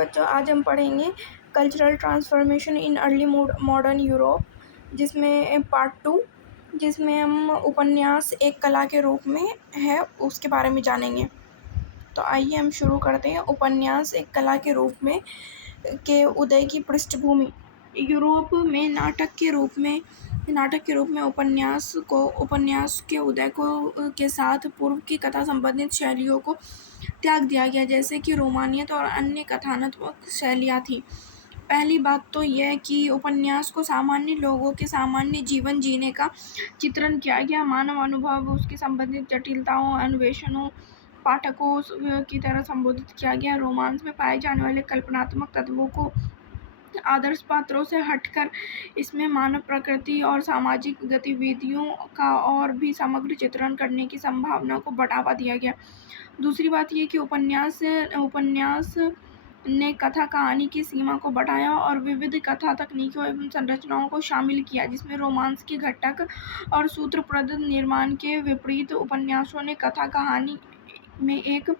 बच्चों, आज हम पढ़ेंगे cultural transformation in early modern Europe, जिसमें पार्ट 2, जिसमें हम उपन्यास एक कला के रूप में है उसके बारे में जानेंगे। तो आइए हम शुरू करते हैं। उपन्यास एक कला के रूप में के उदय की पृष्ठभूमि। यूरोप में नाटक के रूप में उपन्यास के उदय के साथ पूर्व की कथा संबंधित शैलियों को त्याग दिया गया, जैसे कि रोमानियत और अन्य कथात्मक शैलियाँ थीं। पहली बात तो यह कि उपन्यास को सामान्य लोगों के सामान्य जीवन जीने का चित्रण किया गया। मानव अनुभव, उसके संबंधित जटिलताओं, अन्वेषणों पाठकों की तरह संबोधित किया गया। रोमांस में पाए जाने वाले कल्पनात्मक तत्वों को आदर्श पात्रों से हटकर इसमें मानव प्रकृति और सामाजिक गतिविधियों का और भी समग्र चित्रण करने की संभावना को बढ़ावा दिया गया। दूसरी बात यह कि उपन्यास ने कथा कहानी की सीमा को बढ़ाया और विविध कथा तकनीकों एवं संरचनाओं को शामिल किया, जिसमें रोमांस की घटक और सूत्रबद्ध निर्माण के विपरीत उपन्यासों ने कथा कहानी में एक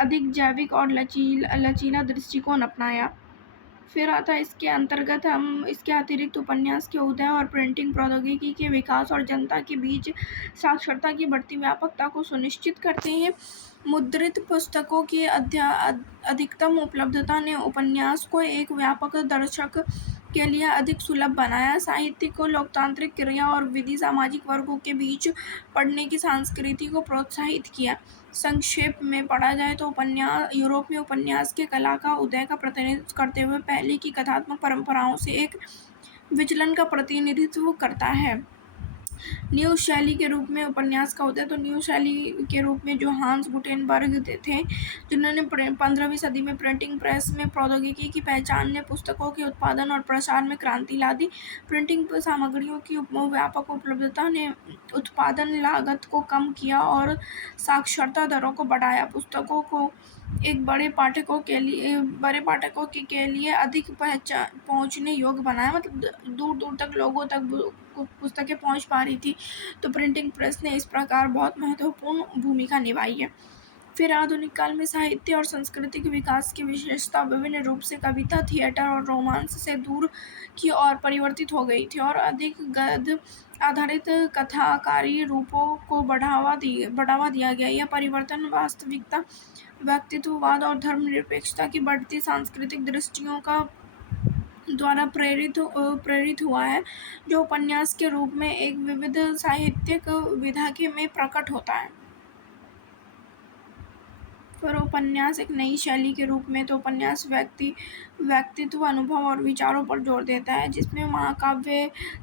अधिक जैविक और लचीला दृष्टिकोण अपनाया। फिर आता है इसके अतिरिक्त उपन्यास के उदय और प्रिंटिंग प्रौद्योगिकी के विकास और जनता के बीच साक्षरता की बढ़ती व्यापकता को सुनिश्चित करते हैं। मुद्रित पुस्तकों की अधिकतम उपलब्धता ने उपन्यास को एक व्यापक दर्शक के लिए अधिक सुलभ बनाया। साहित्य को लोकतांत्रिक क्रिया और विधि सामाजिक वर्गों के बीच पढ़ने की संस्कृति को प्रोत्साहित किया। संक्षेप में पढ़ा जाए तो यूरोप में उपन्यास के कला का उदय का प्रतिनिधित्व करते हुए पहले की कथात्मक परंपराओं से एक विचलन का प्रतिनिधित्व करता है। न्यू शैली के रूप में उपन्यास का उदय। तो न्यू शैली के रूप में जो हांस गुटेनबर्ग थे, जिन्होंने 15वीं सदी में प्रिंटिंग प्रेस में प्रौद्योगिकी की पहचान ने पुस्तकों के उत्पादन और प्रसार में क्रांति ला दी। प्रिंटिंग सामग्रियों की व्यापक उपलब्धता ने उत्पादन लागत को कम किया और साक्षरता दरों को बढ़ाया। पुस्तकों को एक बड़े पाठकों के लिए अधिक पहुंचने योग्य बनाया, मतलब दूर दूर तक लोगों तक पुस्तकें पहुंच पा रही थी। तो प्रिंटिंग प्रेस ने इस प्रकार बहुत महत्वपूर्ण भूमिका निभाई है। फिर आधुनिक काल में साहित्य और संस्कृति के विकास की विशेषता विभिन्न रूप से कविता, थिएटर और रोमांस से दूर की ओर परिवर्तित हो गई थी और अधिक गद्य आधारित कथाकारी रूपों को बढ़ावा दिया गया। यह परिवर्तन वास्तविकता, व्यक्तित्ववाद और धर्मनिरपेक्षता की बढ़ती सांस्कृतिक दृष्टियों का द्वारा प्रेरित हुआ है, जो उपन्यास के रूप में एक विविध साहित्यिक विधा में प्रकट होता है। फिर उपन्यास एक नई शैली के रूप में। तो उपन्यास व्यक्तित्व, अनुभव और विचारों पर जोर देता है, जिसमें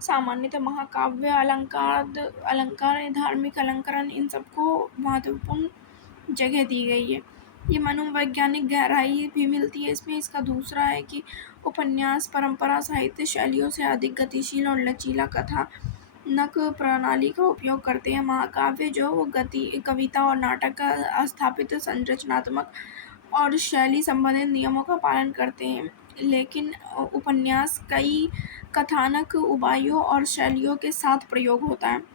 सामान्यतः महाकाव्य, अलंकार, धार्मिक अलंकरण, इन सबको महत्वपूर्ण जगह दी गई है। ये मनोवैज्ञानिक गहराई भी मिलती है इसमें। इसका दूसरा है कि उपन्यास परंपरा साहित्य शैलियों से अधिक गतिशील और लचीला कथानक प्रणाली का उपयोग करते हैं। महाकाव्य जो कविता और नाटक का स्थापित संरचनात्मक और शैली संबंधित नियमों का पालन करते हैं, लेकिन उपन्यास कई कथानक उपायों और शैलियों के साथ प्रयोग होता है।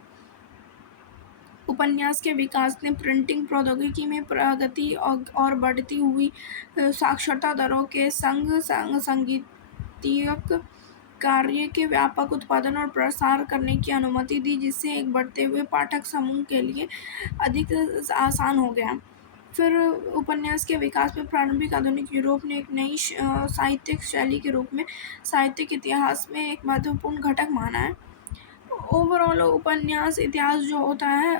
उपन्यास के विकास ने प्रिंटिंग प्रौद्योगिकी में प्रगति और बढ़ती हुई साक्षरता दरों के संग संगीतक कार्य के व्यापक उत्पादन और प्रसार करने की अनुमति दी, जिससे एक बढ़ते हुए पाठक समूह के लिए अधिक आसान हो गया। फिर उपन्यास के विकास में प्रारंभिक आधुनिक यूरोप ने एक नई साहित्यिक शैली के रूप में साहित्यिक इतिहास में एक महत्वपूर्ण घटक माना है। ओवरऑल उपन्यास इतिहास जो होता है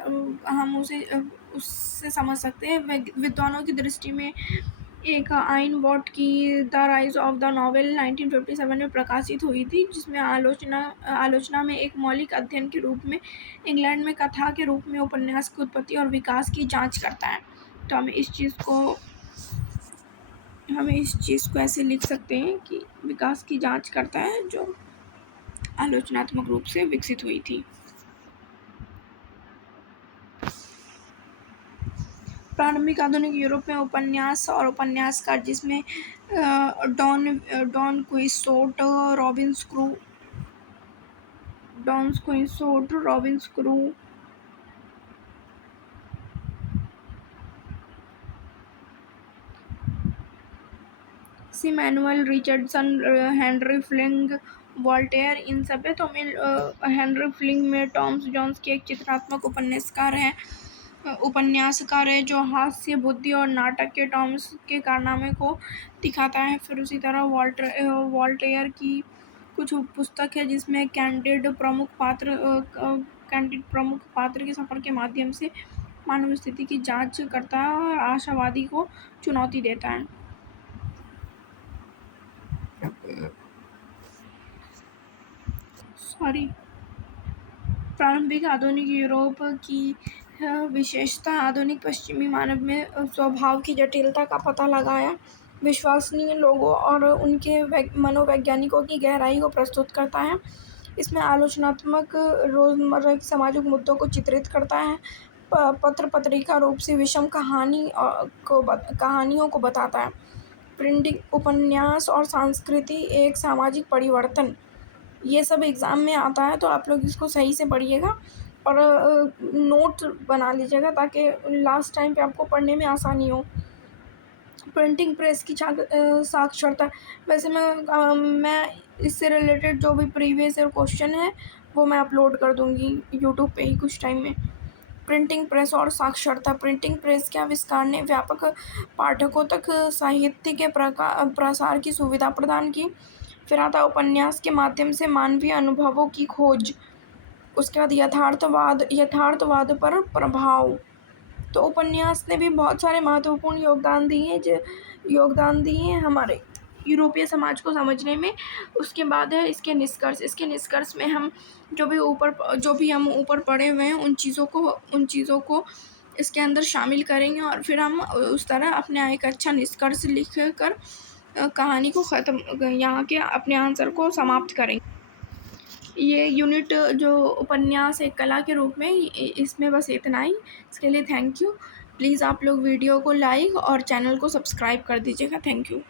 हम उससे समझ सकते हैं। विद्वानों की दृष्टि में एक आइन वॉट की the rise of the novel 1957 में प्रकाशित हुई थी, जिसमें आलोचना में एक मौलिक अध्ययन के रूप में इंग्लैंड में कथा के रूप में उपन्यास की उत्पत्ति और विकास की जांच करता है। तो हमें इस चीज़ को ऐसे लिख सकते हैं कि विकास की जांच करता है जो आलोचनात्मक रूप से विकसित हुई थी। प्रारंभिक आधुनिक यूरोप में उपन्यास और उपन्यासकार, जिसमें डॉन क्विक्सोट, रॉबिन स्क्रू, मैक्सी Samuel Richardson, Henry Fielding, Voltaire, इन सब है। तो मैं हेनरी फ्लिंग में टॉमस जोन्स के एक चित्रात्मक उपन्यासकार है जो हास्य, बुद्धि और नाटक के टॉमस के कारनामे को दिखाता है। फिर उसी तरह वॉल्टेयर की कुछ पुस्तक है जिसमें कैंडिड प्रमुख पात्र के सफ़र के माध्यम से मानव स्थिति की जांच करता है और आशावादी को चुनौती देता है। सॉरी। प्रारंभिक आधुनिक यूरोप की विशेषता आधुनिक पश्चिमी मानव में स्वभाव की जटिलता का पता लगाया, विश्वसनीय लोगों और उनके मनोवैज्ञानिकों की गहराई को प्रस्तुत करता है। इसमें आलोचनात्मक रोज़मर्रा के सामाजिक मुद्दों को चित्रित करता है, पत्र पत्रिका रूप से विषम कहानियों को बताता है। प्रिंटिंग, उपन्यास और संस्कृति, एक सामाजिक परिवर्तन, ये सब एग्ज़ाम में आता है, तो आप लोग इसको सही से पढ़िएगा और नोट बना लीजिएगा ताकि लास्ट टाइम पे आपको पढ़ने में आसानी हो। प्रिंटिंग प्रेस की साक्षरता, वैसे मैं इससे रिलेटेड जो भी प्रीवियस ईयर क्वेश्चन है वो मैं अपलोड कर दूँगी यूट्यूब पे ही कुछ टाइम में। प्रिंटिंग प्रेस और साक्षरता, प्रिंटिंग प्रेस के आविष्कार ने व्यापक पाठकों तक साहित्य के प्रसार की सुविधा प्रदान की। फिर आता है उपन्यास के माध्यम से मानवीय अनुभवों की खोज। उसके बाद यथार्थवाद पर प्रभाव। तो उपन्यास ने भी बहुत सारे महत्वपूर्ण योगदान दिए हैं हमारे यूरोपीय समाज को समझने में। उसके बाद है इसके निष्कर्ष में हम जो भी हम ऊपर पढ़े हुए हैं उन चीज़ों को इसके अंदर शामिल करेंगे और फिर हम उस तरह अपने एक अच्छा निष्कर्ष लिख कर कहानी को यहाँ के अपने आंसर को समाप्त करेंगे। ये यूनिट जो उपन्यास एक कला के रूप में, इसमें बस इतना ही। इसके लिए थैंक यू। प्लीज़ आप लोग वीडियो को लाइक और चैनल को सब्सक्राइब कर दीजिएगा। Thank you.